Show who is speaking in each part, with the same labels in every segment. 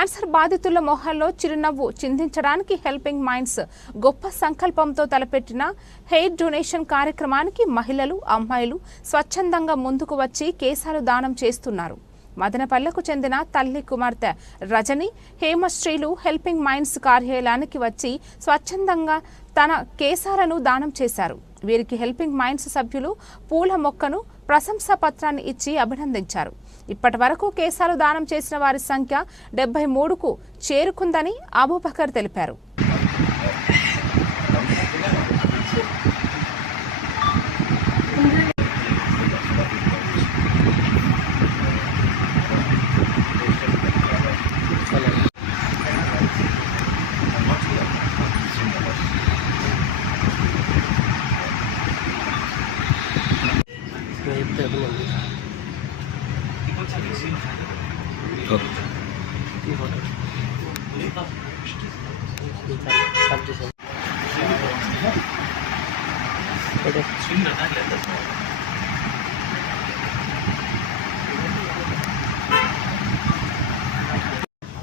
Speaker 1: Cancer బాధితుల మొహాల్లో చిరునవ్వు చిందించడానికి helping minds గొప్ప సంకల్పంతో తలపెట్టిన హెయిర్ డొనేషన్ కార్యక్రమానికి మహిళలు అమ్మాయిలు స్వచ్ఛందంగా ముందుకు వచ్చి కేశాలు దానం చేస్తున్నారు. మదనపల్లెకు చెందిన తల్లి కుమార్తె రజని హేమశ్రీలు హెల్పింగ్ మైండ్స్ కార్యాలయానికి వచ్చి స్వచ్ఛందంగా తన కేశాలను దానం చేశారు. వీరికి హెల్పింగ్ మైండ్స్ సభ్యులు పూల మొక్కను ప్రశంసా పత్రాన్ని ఇచ్చి అభినందించారు. ఇప్పటి వరకు కేసాలు దానం చేసిన వారి సంఖ్య డెబ్బై మూడుకు చేరుకుందని అబూబకర్ తెలిపారు.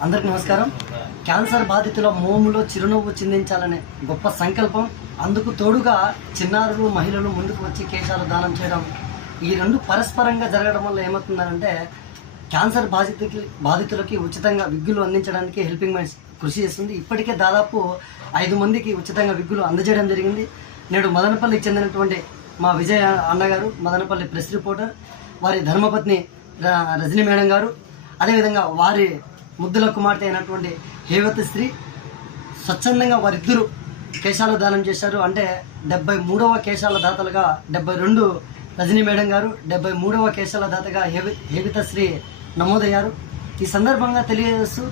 Speaker 2: అందరికి నమస్కారం. క్యాన్సర్ బాధితుల మోములో చిరునవ్వు చిందించాలనే గొప్ప సంకల్పం. అందుకు తోడుగా చిన్నారులు మహిళలు ముందుకు వచ్చి కేశాలు దానం చేయడం ఈ రెండు పరస్పరంగా జరగడం వల్ల ఏమవుతుందంటే క్యాన్సర్ బాధితులకి బాధితులకి ఉచితంగా విగ్గులు అందించడానికి హెల్పింగ్ మైండ్స్ కృషి చేస్తుంది. ఇప్పటికే దాదాపు ఐదు మందికి ఉచితంగా విగ్గులు అందజేయడం జరిగింది. నేడు మదనపల్లికి చెందినటువంటి మా విజయ అన్నగారు మదనపల్లి ప్రెస్ రిపోర్టర్ వారి ధర్మపత్ని ర- రజనీ మేడం గారు అదేవిధంగా వారి ముద్దుల కుమార్తె అయినటువంటి హేవత స్త్రీ స్వచ్ఛందంగా వారిద్దరూ కేశాలు దానం చేశారు. అంటే డెబ్బై మూడవ కేశాల దాతలుగా డెబ్బై రెండు రజనీ మేడం గారు డెబ్బై మూడవ కేశాల దాతగా హేవితశ్రీ హేవిత శ్రీ నమోదయ్యారు. ఈ సందర్భంగా తెలియజేస్తూ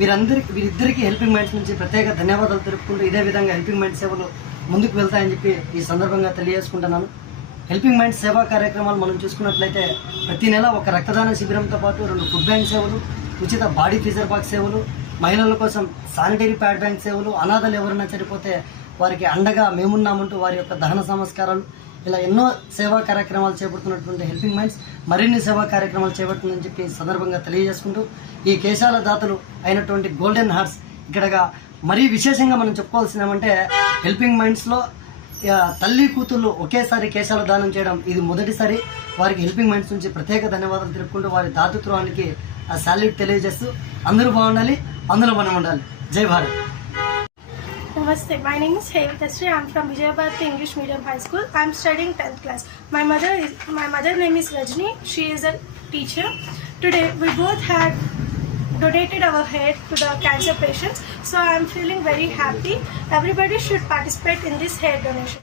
Speaker 2: వీరందరికి వీరిద్దరికీ హెల్పింగ్ మైండ్స్ నుంచి ప్రత్యేక ధన్యవాదాలు తెలుపుకుంటూ ఇదే విధంగా హెల్పింగ్ మైండ్ సేవలు ముందుకు వెళ్తాయని చెప్పి ఈ సందర్భంగా తెలియజేసుకుంటున్నాను. హెల్పింగ్ మైండ్ సేవా కార్యక్రమాలు మనం చూసుకున్నట్లయితే ప్రతి నెల ఒక రక్తదాన శిబిరంతో పాటు రెండు ఫుడ్ బ్యాంక్ సేవలు ఉచిత బాడీ ఫీజర్ బాక్స్ సేవలు మహిళల కోసం శానిటరీ ప్యాడ్ బ్యాంక్ సేవలు అనాథలు ఎవరైనా చనిపోతే వారికి అండగా మేమున్నామంటూ వారి యొక్క దహన సంస్కారాలు ఇలా ఎన్నో సేవా కార్యక్రమాలు చేపడుతున్నటువంటి హెల్పింగ్ మైండ్స్ మరిన్ని సేవా కార్యక్రమాలు చేపడుతుందని చెప్పి సందర్భంగా తెలియజేసుకుంటూ ఈ కేశాల దాతలు అయినటువంటి గోల్డెన్ హార్ట్స్ ఇక్కడగా మరీ విశేషంగా మనం చెప్పుకోవాల్సింది ఏమంటే హెల్పింగ్ మైండ్స్లో తల్లి కూతుళ్ళు ఒకేసారి కేశాల దానం చేయడం ఇది మొదటిసారి. వారికి హెల్పింగ్ మైండ్స్ నుంచి ప్రత్యేక ధన్యవాదాలు తెలుపుకుంటూ వారి దాతృత్వానికి ఆ శాలరీ తెలియజేస్తూ అందరూ బాగుండాలి అందులో మనం ఉండాలి. జై Bharat.
Speaker 3: Namaste. My name is Hevita Sri. I'm from Vijayabhati English Medium High School. I'm studying 10th class. My mother is my mother name is Rajni. She is a teacher. Today we both had donated our hair to the cancer patients. So I'm feeling very happy. Everybody should participate in this hair donation.